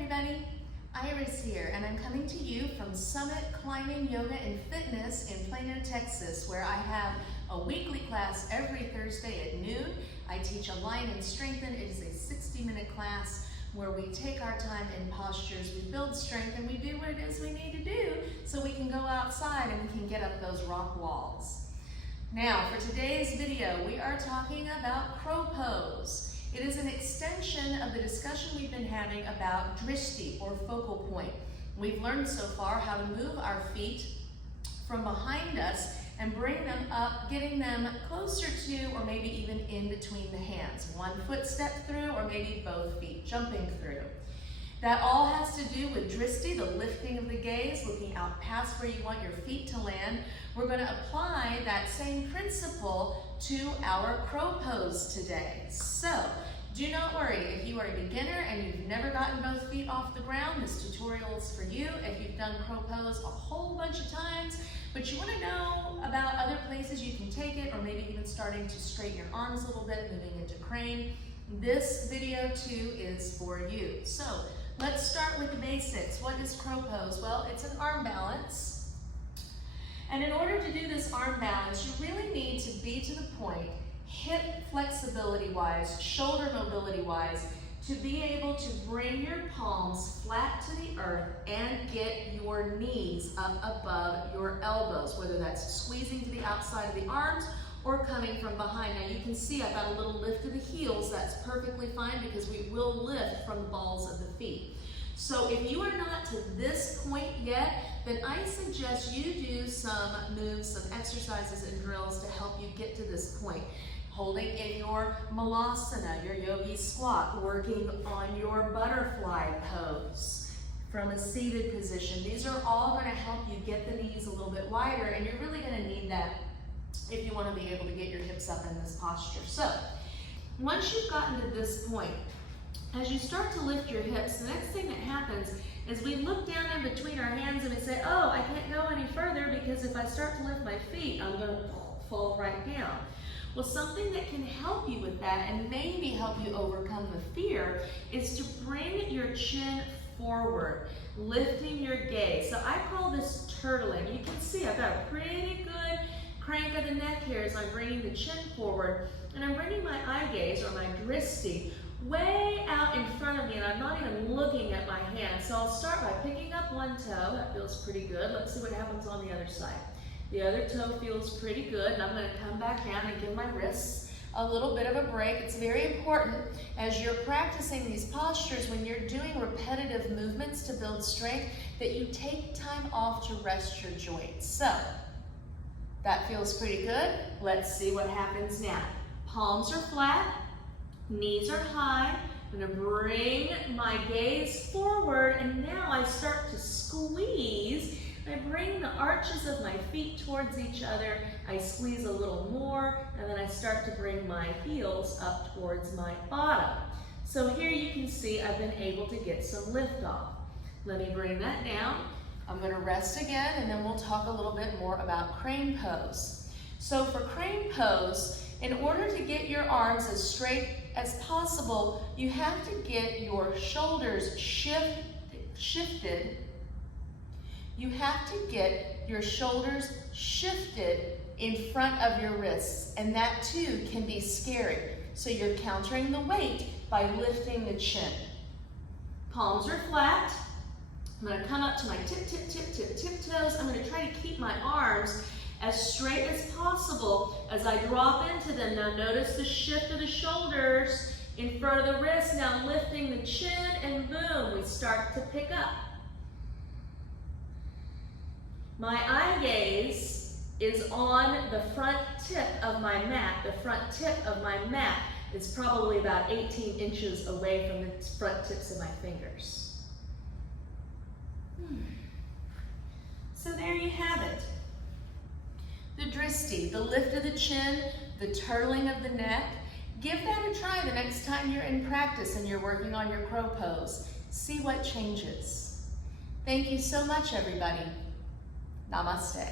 everybody, Iris here, and I'm coming to you from Summit Climbing Yoga and Fitness in Plano, Texas, where I have a weekly class every Thursday at noon. I teach Align and Strengthen. It is a 60-minute class where we take our time in postures, we build strength, and we do what it is we need to do so we can go outside and we can get up those rock walls. Now, for today's video, we are talking about crow pose. It is an extension of the discussion we've been having about drishti, or focal point. We've learned so far how to move our feet from behind us and bring them up, getting them closer to or maybe even in between the hands. One foot step through or maybe both feet jumping through. That all has to do with drishti, the lifting of the gaze, looking out past where you want your feet to land. We're going to apply that same principle to our crow pose today. So, do not worry if you are a beginner and you've never gotten both feet off the ground, this tutorial is for you. If you've done crow pose a whole bunch of times, but you want to know about other places you can take it, or maybe even starting to straighten your arms a little bit, moving into crane, this video too is for you. So, let's start with the basics. What is crow pose? Well, it's an arm balance. And in order to do this arm balance, you really need to be to the point, hip flexibility-wise, shoulder mobility-wise, to be able to bring your palms flat to the earth and get your knees up above your elbows, whether that's squeezing to the outside of the arms or coming from behind. Now you can see I've got a little lift of the heels. That's perfectly fine because we will lift from the balls of the feet. So if you are not to this point yet, then I suggest you do some moves, some exercises and drills to help you get to this point. Holding in your malasana, your yogi squat, working on your butterfly pose from a seated position. These are all going to help you get the knees a little bit wider, and you're really going to need that if you want to be able to get your hips up in this posture. So, once you've gotten to this point, as you start to lift your hips, the next thing that happens is we look down in between our hands and we say, oh, I can't go any further because if I start to lift my feet, I'm going to fall right down. Well, something that can help you with that and maybe help you overcome the fear is to bring your chin forward, lifting your gaze. So I call this turtling. You can see I've got a pretty good crank of the neck here as I'm bringing the chin forward, and I'm bringing my eye gaze, or my drishti, way out in front of me, and I'm not even looking at my hand. So I'll start by picking up one toe. That feels pretty good. Let's see what happens on the other side. The other toe feels pretty good, and I'm going to come back down and give my wrists a little bit of a break. It's very important as you're practicing these postures, when you're doing repetitive movements to build strength, that you take time off to rest your joints. So, that feels pretty good. Let's see what happens now. Palms are flat, knees are high. I'm going to bring my gaze forward, and now I start to squeeze. I bring the arches of my feet towards each other. I squeeze a little more, and then I start to bring my heels up towards my bottom. So here you can see I've been able to get some lift off. Let me bring that down. I'm going to rest again, and then we'll talk a little bit more about crane pose. So for crane pose, in order to get your arms as straight as possible, you have to get your shoulders shifted. You have to get your shoulders shifted in front of your wrists, and that too can be scary. So you're countering the weight by lifting the chin. Palms are flat. I'm going to come up to my tiptoes. I'm going to try to keep my arms as straight as possible as I drop into them. Now notice the shift of the shoulders in front of the wrist. Now lifting the chin, and boom, we start to pick up. My eye gaze is on the front tip of my mat. The front tip of my mat is probably about 18 inches away from the front tips of my fingers. So there you have it. The drishti, the lift of the chin, the turtling of the neck. Give that a try the next time you're in practice and you're working on your crow pose. See what changes. Thank you so much, everybody. Namaste.